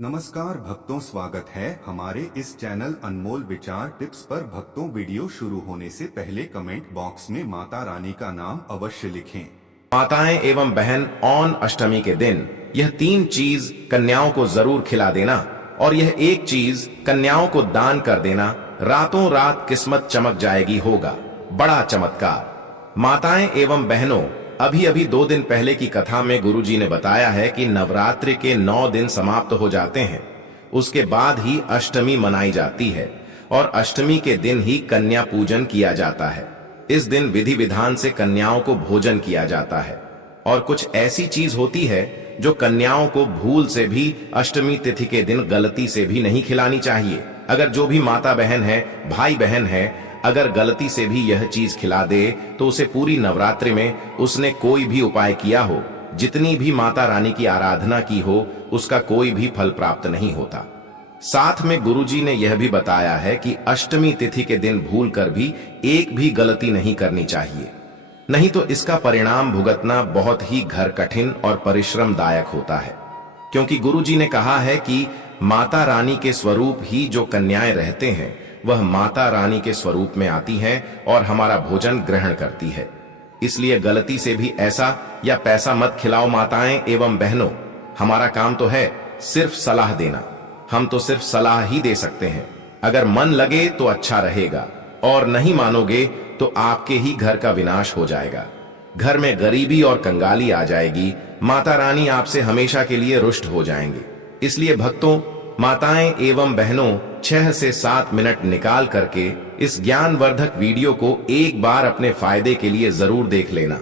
नमस्कार भक्तों, स्वागत है हमारे इस चैनल अनमोल विचार टिप्स पर। भक्तों, वीडियो शुरू होने से पहले कमेंट बॉक्स में माता रानी का नाम अवश्य लिखें। माताएं एवं बहन ऑन अष्टमी के दिन यह 3 चीज कन्याओं को जरूर खिला देना और यह एक चीज कन्याओं को दान कर देना। रातों रात किस्मत चमक जाएगी, होगा बड़ा चमत्कार। माताएं एवं बहनों, अभी 2 दिन पहले की कथा में गुरुजी ने बताया है कि नवरात्रि के 9 दिन समाप्त हो जाते हैं, उसके बाद ही अष्टमी मनाई जाती है और अष्टमी के दिन ही कन्या पूजन किया जाता है। इस दिन विधि विधान से कन्याओं को भोजन किया जाता है और कुछ ऐसी चीज होती है जो कन्याओं को भूल से भी अष्टमी तिथि के दिन गलती से भी नहीं खिलानी चाहिए। अगर जो भी माता बहन है, भाई बहन है, अगर गलती से भी यह चीज खिला दे तो उसे पूरी नवरात्रि में उसने कोई भी उपाय किया हो, जितनी भी माता रानी की आराधना की हो, उसका कोई भी फल प्राप्त नहीं होता। साथ में गुरुजी ने यह भी बताया है कि अष्टमी तिथि के दिन भूल कर भी एक भी गलती नहीं करनी चाहिए, नहीं तो इसका परिणाम भुगतना बहुत ही घर कठिन और परिश्रमदायक होता है। क्योंकि गुरुजी ने कहा है कि माता रानी के स्वरूप ही जो कन्याएं रहते हैं वह माता रानी के स्वरूप में आती हैं और हमारा भोजन ग्रहण करती है। इसलिए गलती से भी ऐसा या पैसा मत खिलाओ माताएं एवं बहनों। हमारा काम तो है सिर्फ सलाह देना, हम तो सिर्फ सलाह ही दे सकते हैं। अगर मन लगे तो अच्छा रहेगा और नहीं मानोगे तो आपके ही घर का विनाश हो जाएगा। घर में गरीबी और कंगाली आ जाएगी, माता रानी आपसे हमेशा के लिए रुष्ट हो जाएंगे। इसलिए भक्तों, माताएं एवं बहनों, 6 से 7 मिनट निकाल करके इस ज्ञानवर्धक वीडियो को एक बार अपने फायदे के लिए जरूर देख लेना।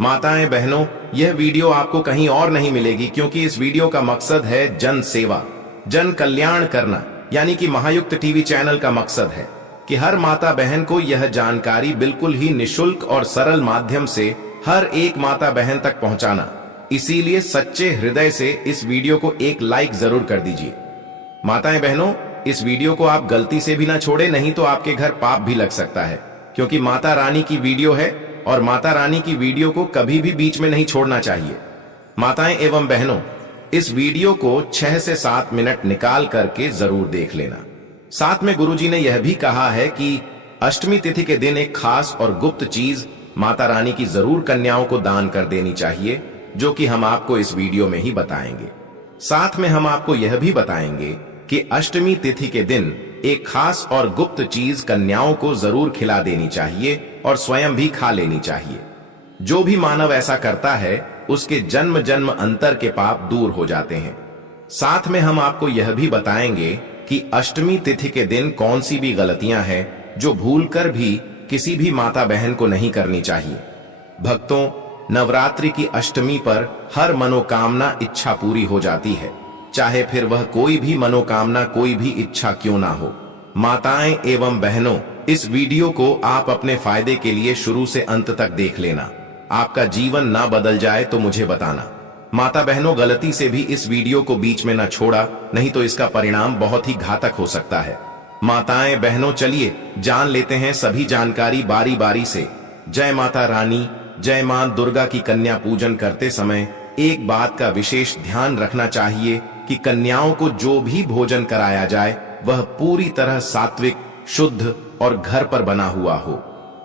माताएं बहनों, यह वीडियो आपको कहीं और नहीं मिलेगी, क्योंकि इस वीडियो का मकसद है जन सेवा, जन कल्याण करना। यानी कि महायुक्त टीवी चैनल का मकसद है कि हर माता बहन को यह जानकारी बिल्कुल ही निशुल्क और सरल माध्यम से हर एक माता बहन तक पहुंचाना। इसीलिए सच्चे हृदय से इस वीडियो को एक लाइक जरूर कर दीजिए। माताएं बहनों, इस वीडियो को आप गलती से भी ना छोड़े, नहीं तो आपके घर पाप भी लग सकता है, क्योंकि माता रानी की वीडियो है और माता रानी की वीडियो को कभी भी बीच में नहीं छोड़ना चाहिए। माताएं एवं बहनों, इस वीडियो को 6 से 7 मिनट निकाल करके जरूर देख लेना। साथ में गुरुजी ने यह भी कहा है कि अष्टमी तिथि के दिन एक खास और गुप्त चीज माता रानी की जरूर कन्याओं को दान कर देनी चाहिए, जो कि हम आपको इस वीडियो में ही बताएंगे। साथ में हम आपको यह भी बताएंगे कि अष्टमी तिथि के दिन एक खास और गुप्त चीज कन्याओं को जरूर खिला देनी चाहिए और स्वयं भी खा लेनी चाहिए। जो भी मानव ऐसा करता है उसके जन्म जन्म अंतर के पाप दूर हो जाते हैं। साथ में हम आपको यह भी बताएंगे कि अष्टमी तिथि के दिन कौन सी भी गलतियां हैं जो भूलकर भी किसी भी माता बहन को नहीं करनी चाहिए। भक्तों, नवरात्रि की अष्टमी पर हर मनोकामना इच्छा पूरी हो जाती है, चाहे फिर वह कोई भी मनोकामना, कोई भी इच्छा क्यों ना हो। माताएं एवं बहनों, इस वीडियो को आप अपने फायदे के लिए शुरू से अंत तक देख लेना। आपका जीवन ना बदल जाए तो मुझे बताना। माता बहनों, गलती से भी इस वीडियो को बीच में ना छोड़ा, नहीं तो इसका परिणाम बहुत ही घातक हो सकता है। माताएं बहनों, चलिए जान लेते हैं सभी जानकारी बारी बारी से। जय माता रानी, जय मां दुर्गा की कन्या पूजन करते समय एक बात का विशेष ध्यान रखना चाहिए कि कन्याओं को जो भी भोजन कराया जाए वह पूरी तरह सात्विक, शुद्ध और घर पर बना हुआ हो।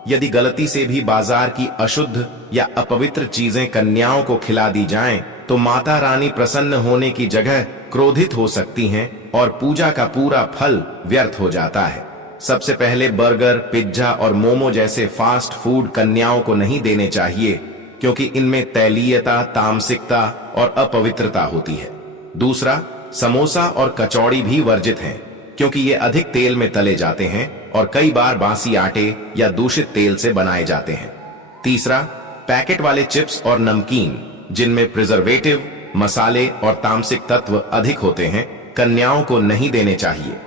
यदि गलती से भी बाजार की अशुद्ध या अपवित्र चीजें कन्याओं को खिला दी जाएं, तो माता रानी प्रसन्न होने की जगह क्रोधित हो सकती हैं और पूजा का पूरा फल व्यर्थ हो जाता है। सबसे पहले बर्गर, पिज्जा और मोमो जैसे फास्ट फूड कन्याओं को नहीं देने चाहिए, क्योंकि इनमें तैलीयता, तामसिकता और अपवित्रता होती है। दूसरा, समोसा और कचौड़ी भी वर्जित हैं, क्योंकि ये अधिक तेल में तले जाते हैं और कई बार बासी आटे या दूषित तेल से बनाए जाते हैं। तीसरा, पैकेट वाले चिप्स और नमकीन जिनमें प्रिजर्वेटिव, मसाले और तामसिक तत्व अधिक होते हैं, कन्याओं को नहीं देने चाहिए।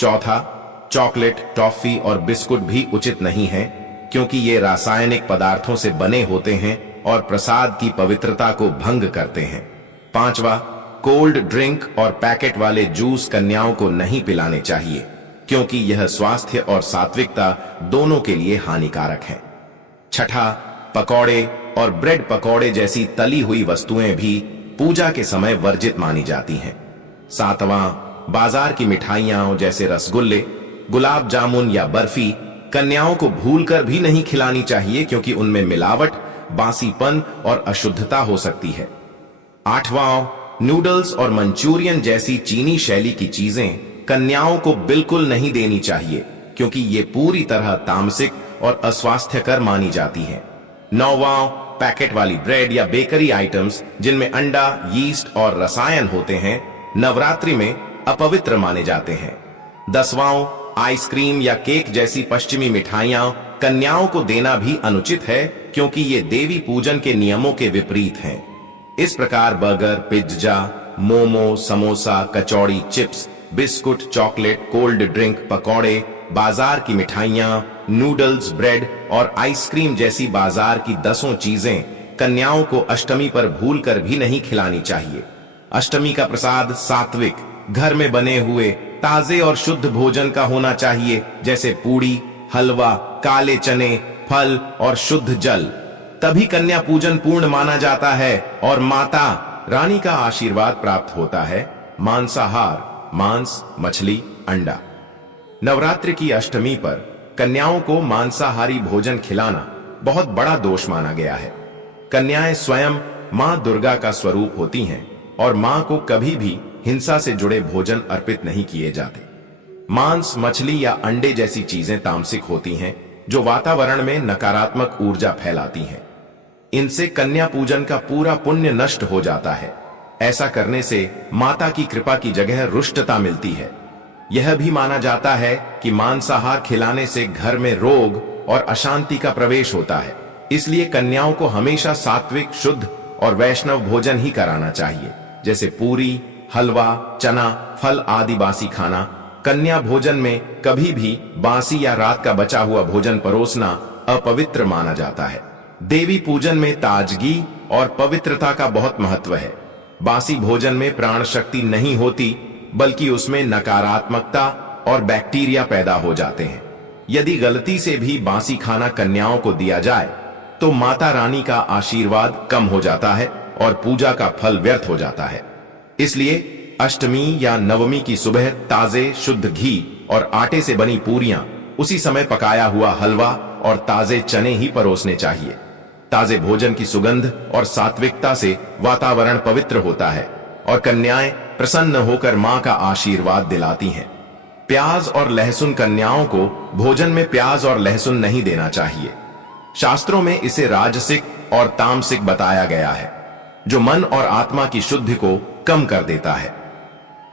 चौथा, चॉकलेट, टॉफी और बिस्कुट भी उचित नहीं है, क्योंकि ये रासायनिक पदार्थों से बने होते हैं और प्रसाद की पवित्रता को भंग करते हैं। पांचवा, कोल्ड ड्रिंक और पैकेट वाले जूस कन्याओं को नहीं पिलाने चाहिए, क्योंकि यह स्वास्थ्य और सात्विकता दोनों के लिए हानिकारक है। छठा, पकौड़े और ब्रेड पकौड़े जैसी तली हुई वस्तुएं भी पूजा के समय वर्जित मानी जाती हैं। सातवां, बाजार की मिठाइयां जैसे रसगुल्ले, गुलाब जामुन या बर्फी कन्याओं को भूलकर भी नहीं खिलानी चाहिए, क्योंकि उनमें मिलावट, बासीपन और अशुद्धता हो सकती है। आठवां, नूडल्स और मंचूरियन जैसी चीनी शैली की चीजें कन्याओं को बिल्कुल नहीं देनी चाहिए, क्योंकि ये पूरी तरह तामसिक और अस्वास्थ्यकर मानी जाती हैं। नौवां, पैकेट वाली ब्रेड या बेकरी आइटम्स जिनमें अंडा, यीस्ट और रसायन होते हैं नवरात्रि में अपवित्र माने जाते हैं। 10वां, आइसक्रीम या केक जैसी पश्चिमी मिठाइयां कन्याओं को देना भी अनुचित है, क्योंकि ये देवी पूजन के नियमों के विपरीत हैं। इस प्रकार burger, pizza, momo, samosa, kachori, chips, biscuit, chocolate, cold drink, पकौड़े, बाजार की मिठाइयां, नूडल्स, ब्रेड और आइसक्रीम जैसी बाजार की 10 चीजें कन्याओं को अष्टमी पर भूलकर भी नहीं खिलानी चाहिए। अष्टमी का प्रसाद सात्विक, घर में बने हुए ताजे और शुद्ध भोजन का होना चाहिए, जैसे पूड़ी, हलवा, काले चने, फल और शुद्ध जल। तभी कन्या पूजन पूर्ण माना जाता है और माता रानी का आशीर्वाद प्राप्त होता है। मांसाहार, मांस, मछली, अंडा। नवरात्रि की अष्टमी पर कन्याओं को मांसाहारी भोजन खिलाना बहुत बड़ा दोष माना गया है। कन्याएं स्वयं मां दुर्गा का स्वरूप होती हैं और मां को कभी भी हिंसा से जुड़े भोजन अर्पित नहीं किए जाते। मांस, मछली या अंडे जैसी चीजें तामसिक होती हैं, जो वातावरण में नकारात्मक ऊर्जा फैलाती हैं। इनसे कन्या पूजन का पूरा पुण्य नष्ट हो जाता है। ऐसा करने से माता की कृपा की जगह रुष्टता मिलती है। यह भी माना जाता है कि मांसाहार खिलाने से घर में रोग और अशांति का प्रवेश होता है। इसलिए कन्याओं को हमेशा सात्विक, शुद्ध और वैष्णव भोजन ही कराना चाहिए, जैसे पूरी, हलवा, चना, फल आदि बासी खाना। कन्या भोजन में कभी भी बासी या रात का बचा हुआ भोजन परोसना अपवित्र माना जाता है। देवी पूजन में ताजगी और पवित्रता का बहुत महत्व है। बासी भोजन में प्राण शक्ति नहीं होती, बल्कि उसमें नकारात्मकता और बैक्टीरिया पैदा हो जाते हैं। यदि गलती से भी बासी खाना कन्याओं को दिया जाए तो माता रानी का आशीर्वाद कम हो जाता है और पूजा का फल व्यर्थ हो जाता है। इसलिए अष्टमी या नवमी की सुबह ताजे शुद्ध घी और आटे से बनी पूरियां, उसी समय पकाया हुआ हलवा और ताजे चने ही परोसने चाहिए। ताजे भोजन की सुगंध और सात्विकता से वातावरण पवित्र होता है और कन्याएं प्रसन्न होकर मां का आशीर्वाद दिलाती हैं। प्याज और लहसुन कन्याओं को भोजन में प्याज और लहसुन नहीं देना चाहिए। शास्त्रों में इसे राजसिक और तामसिक बताया गया है, जो मन और आत्मा की शुद्धि को कम कर देता है।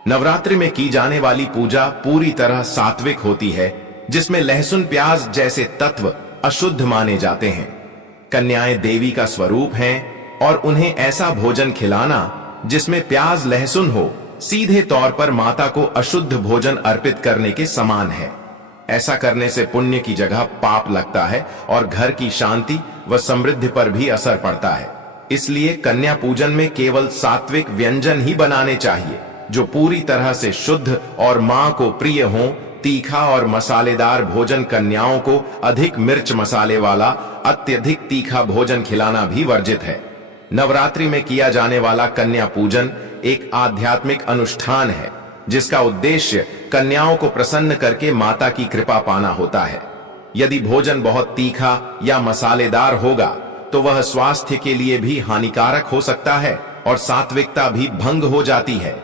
नवरात्रि में की जाने वाली पूजा पूरी तरह सात्विक होती है, जिसमें लहसुन, प्याज जैसे तत्व अशुद्ध माने जाते हैं। कन्याएं देवी का स्वरूप हैं और उन्हें ऐसा भोजन खिलाना जिसमें प्याज, लहसुन हो, सीधे तौर पर माता को अशुद्ध भोजन अर्पित करने के समान है। ऐसा करने से पुण्य की जगह पाप लगता है और घर की शांति व समृद्धि पर भी असर पड़ता है। इसलिए कन्या पूजन में केवल सात्विक व्यंजन ही बनाने चाहिए, जो पूरी तरह से शुद्ध और मां को प्रिय हों। तीखा और मसालेदार भोजन कन्याओं को अधिक मिर्च मसाले वाला अत्यधिक तीखा भोजन खिलाना भी वर्जित है। नवरात्रि में किया जाने वाला कन्या पूजन एक आध्यात्मिक अनुष्ठान है, जिसका उद्देश्य कन्याओं को प्रसन्न करके माता की कृपा पाना होता है। यदि भोजन बहुत तीखा या मसालेदार होगा तो वह स्वास्थ्य के लिए भी हानिकारक हो सकता है और सात्विकता भी भंग हो जाती है।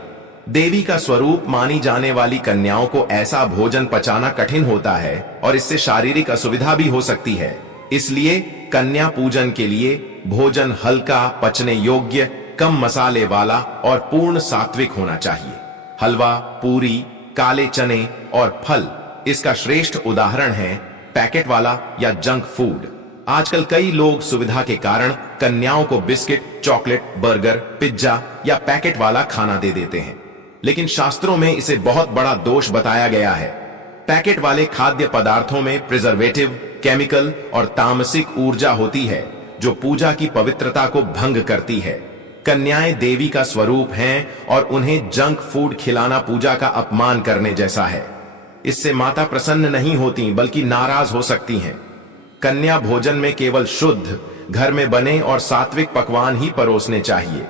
देवी का स्वरूप मानी जाने वाली कन्याओं को ऐसा भोजन पचाना कठिन होता है और इससे शारीरिक असुविधा भी हो सकती है। इसलिए कन्या पूजन के लिए भोजन हल्का, पचने योग्य, कम मसाले वाला और पूर्ण सात्विक होना चाहिए। हलवा, पूरी, काले चने और फल इसका श्रेष्ठ उदाहरण है। पैकेट वाला या जंक फूड, आजकल कई लोग सुविधा के कारण कन्याओं को बिस्किट, चॉकलेट, बर्गर, पिज्जा या पैकेट वाला खाना दे देते हैं, लेकिन शास्त्रों में इसे बहुत बड़ा दोष बताया गया है। पैकेट वाले खाद्य पदार्थों में प्रिजर्वेटिव, केमिकल और तामसिक ऊर्जा होती है, जो पूजा की पवित्रता को भंग करती है। कन्याएं देवी का स्वरूप हैं और उन्हें जंक फूड खिलाना पूजा का अपमान करने जैसा है। इससे माता प्रसन्न नहीं होती, बल्कि नाराज हो सकती हैं। कन्या भोजन में केवल शुद्ध, घर में बने और सात्विक पकवान ही परोसने चाहिए।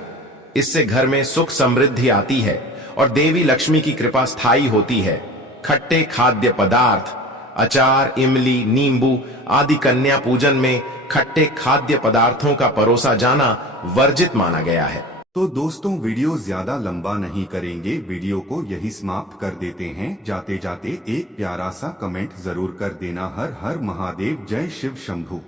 इससे घर में सुख समृद्धि आती है और देवी लक्ष्मी की कृपा स्थायी होती है। खट्टे खाद्य पदार्थ, अचार, इमली, नींबू आदि कन्या पूजन में खट्टे खाद्य पदार्थों का परोसा जाना वर्जित माना गया है। तो दोस्तों, वीडियो ज्यादा लंबा नहीं करेंगे, वीडियो को यही समाप्त कर देते हैं। जाते जाते एक प्यारा सा कमेंट जरूर कर देना। हर हर महादेव, जय शिव शंभू।